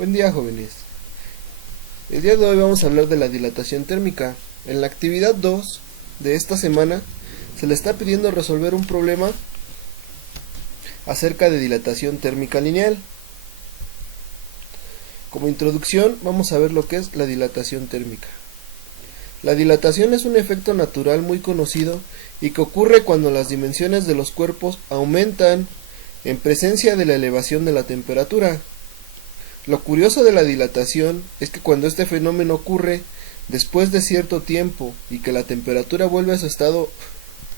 Buen día, jóvenes. El día de hoy vamos a hablar de la dilatación térmica. En la actividad 2 de esta semana se le está pidiendo resolver un problema acerca de dilatación térmica lineal. Como introducción vamos a ver lo que es la dilatación térmica. La dilatación es un efecto natural muy conocido y que ocurre cuando las dimensiones de los cuerpos aumentan en presencia de la elevación de la temperatura. Lo curioso de la dilatación es que cuando este fenómeno ocurre después de cierto tiempo y que la temperatura vuelve a su estado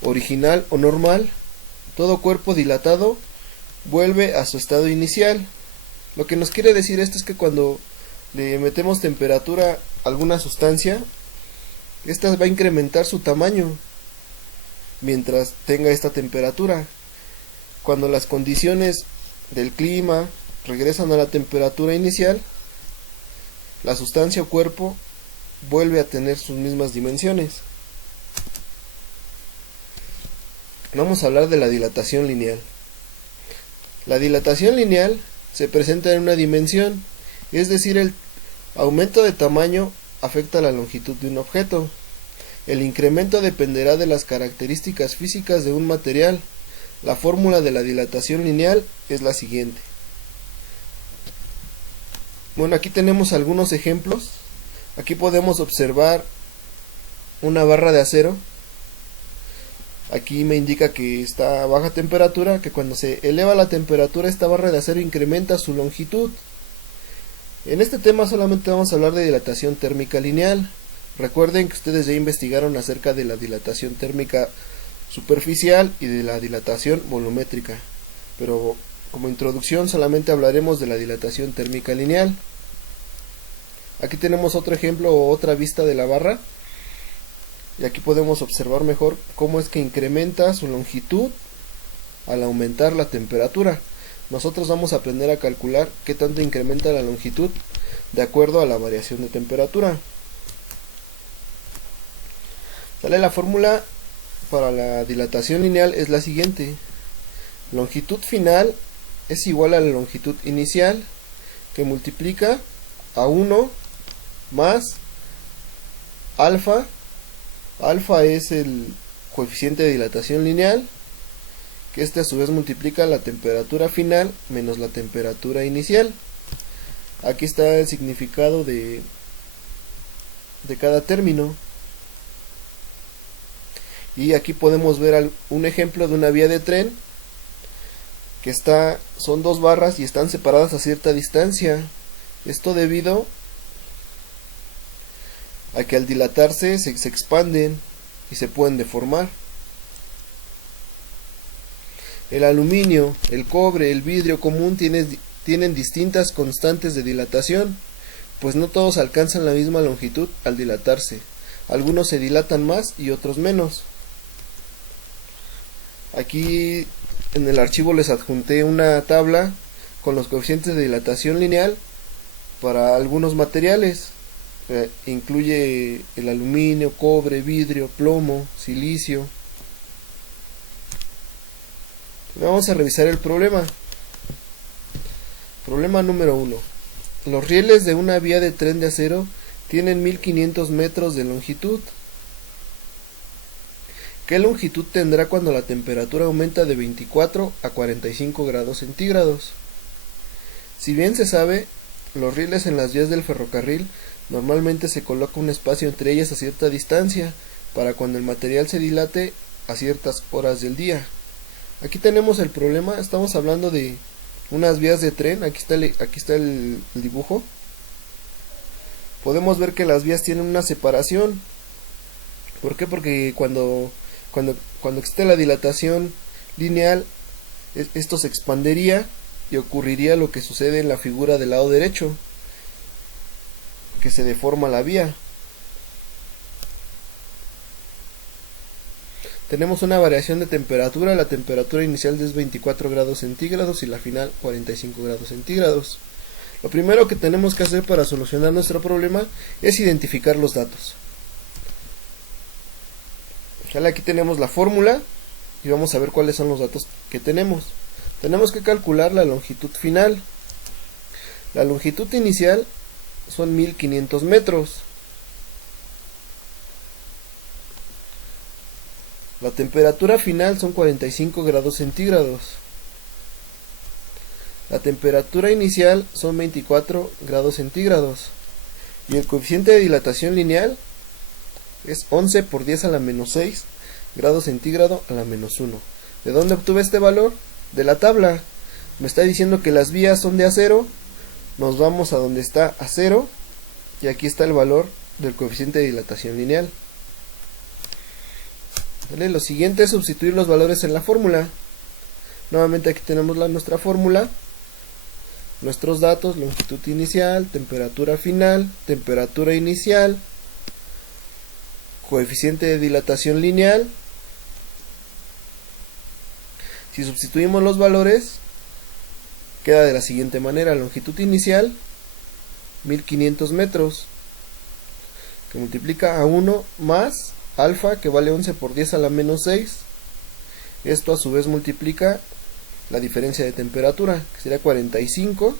original o normal, todo cuerpo dilatado vuelve a su estado inicial. Lo que nos quiere decir esto es que cuando le metemos temperatura a alguna sustancia, esta va a incrementar su tamaño mientras tenga esta temperatura. Cuando las condiciones del clima regresan a la temperatura inicial, la sustancia o cuerpo vuelve a tener sus mismas dimensiones. Vamos a hablar de la dilatación lineal. La dilatación lineal se presenta en una dimensión, es decir, el aumento de tamaño afecta la longitud de un objeto. El incremento dependerá de las características físicas de un material. La fórmula de la dilatación lineal es la siguiente. Bueno, aquí tenemos algunos ejemplos. Aquí podemos observar una barra de acero. Aquí me indica que está a baja temperatura, que cuando se eleva la temperatura esta barra de acero incrementa su longitud. En este tema solamente vamos a hablar de dilatación térmica lineal. Recuerden que ustedes ya investigaron acerca de la dilatación térmica superficial y de la dilatación volumétrica, pero como introducción solamente hablaremos de la dilatación térmica lineal. Aquí tenemos otro ejemplo o otra vista de la barra y aquí podemos observar mejor cómo es que incrementa su longitud al aumentar la temperatura. Nosotros vamos a aprender a calcular qué tanto incrementa la longitud de acuerdo a la variación de temperatura. Sale la fórmula para la dilatación lineal es la siguiente. Longitud final es igual a la longitud inicial que multiplica a 1 más alfa. Alfa es el coeficiente de dilatación lineal, que este a su vez multiplica la temperatura final menos la temperatura inicial. Aquí está el significado de cada término. Y aquí podemos ver un ejemplo de una vía de tren que son dos barras y están separadas a cierta distancia. Esto debido a que al dilatarse se expanden y se pueden deformar. El aluminio, el cobre, el vidrio común tienen distintas constantes de dilatación, pues no todos alcanzan la misma longitud al dilatarse. Algunos se dilatan más y otros menos. Aquí en el archivo les adjunté una tabla con los coeficientes de dilatación lineal para algunos materiales. Incluye el aluminio, cobre, vidrio, plomo, silicio. Vamos a revisar el problema. Problema número 1. Los rieles de una vía de tren de acero tienen 1500 metros de longitud. ¿Qué longitud tendrá cuando la temperatura aumenta de 24 a 45 grados centígrados? Si bien se sabe, los rieles en las vías del ferrocarril normalmente se coloca un espacio entre ellas a cierta distancia para cuando el material se dilate a ciertas horas del día. Aquí tenemos el problema, estamos hablando de unas vías de tren, aquí está el dibujo. Podemos ver que las vías tienen una separación. ¿Por qué? Porque cuando existe la dilatación lineal, esto se expandería y ocurriría lo que sucede en la figura del lado derecho, que se deforma la vía. Tenemos una variación de temperatura, la temperatura inicial es 24 grados centígrados y la final 45 grados centígrados. Lo primero que tenemos que hacer para solucionar nuestro problema es identificar los datos. Aquí tenemos la fórmula y vamos a ver cuáles son los datos que tenemos. Tenemos que calcular la longitud final. La longitud inicial son 1500 metros. La temperatura final son 45 grados centígrados. La temperatura inicial son 24 grados centígrados. Y el coeficiente de dilatación lineal es 11 por 10 a la menos 6 grados centígrado a la menos 1. ¿De dónde obtuve este valor? De la tabla. Me está diciendo que las vías son de acero. Nos vamos a donde está acero. Y aquí está el valor del coeficiente de dilatación lineal. ¿Vale? Lo siguiente es sustituir los valores en la fórmula. Nuevamente aquí tenemos nuestra fórmula. Nuestros datos: longitud inicial, temperatura final, temperatura inicial, coeficiente de dilatación lineal. Si sustituimos los valores, queda de la siguiente manera: longitud inicial 1500 metros, que multiplica a 1 más alfa, que vale 11 por 10 a la menos 6. Esto a su vez multiplica la diferencia de temperatura, que sería 45,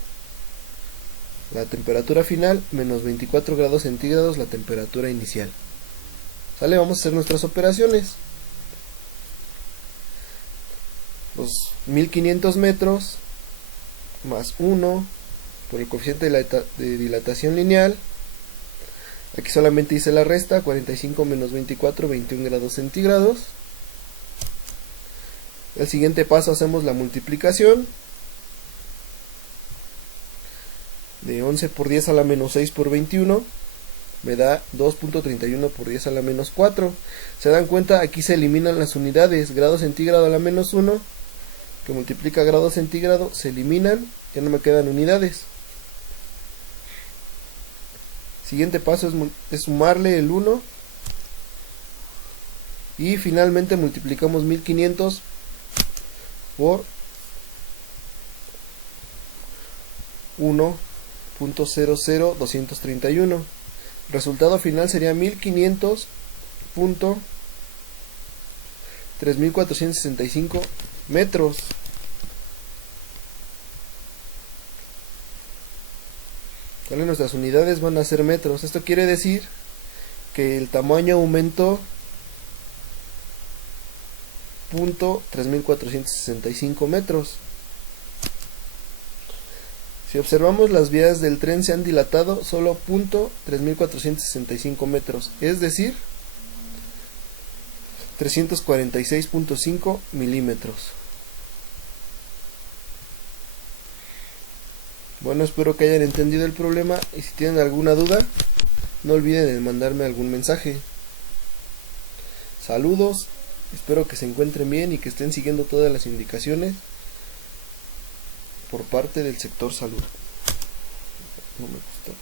la temperatura final, menos 24 grados centígrados, la temperatura inicial. ¿Sale? Vamos a hacer nuestras operaciones. Los 1500 metros más 1 por el coeficiente de dilatación lineal. Aquí solamente hice la resta: 45 menos 24, 21 grados centígrados. El siguiente paso, hacemos la multiplicación de 11 por 10 a la menos 6 por 21, me da 2.31 por 10 a la menos 4. Se dan cuenta, aquí se eliminan las unidades. Grado centígrado a la menos 1, que multiplica grado centígrado, se eliminan, ya no me quedan unidades. Siguiente paso es sumarle el 1, y finalmente multiplicamos 1500 por 1.00231. Resultado final sería 1500.3465 metros. ¿Vale? Nuestras unidades van a ser metros. Esto quiere decir que el tamaño aumentó 3465 metros. Si observamos, las vías del tren se han dilatado solo 3465 metros, es decir, 346.5 milímetros. Bueno, espero que hayan entendido el problema, y si tienen alguna duda, no olviden en mandarme algún mensaje. Saludos, espero que se encuentren bien y que estén siguiendo todas las indicaciones por parte del sector salud. No me gustó.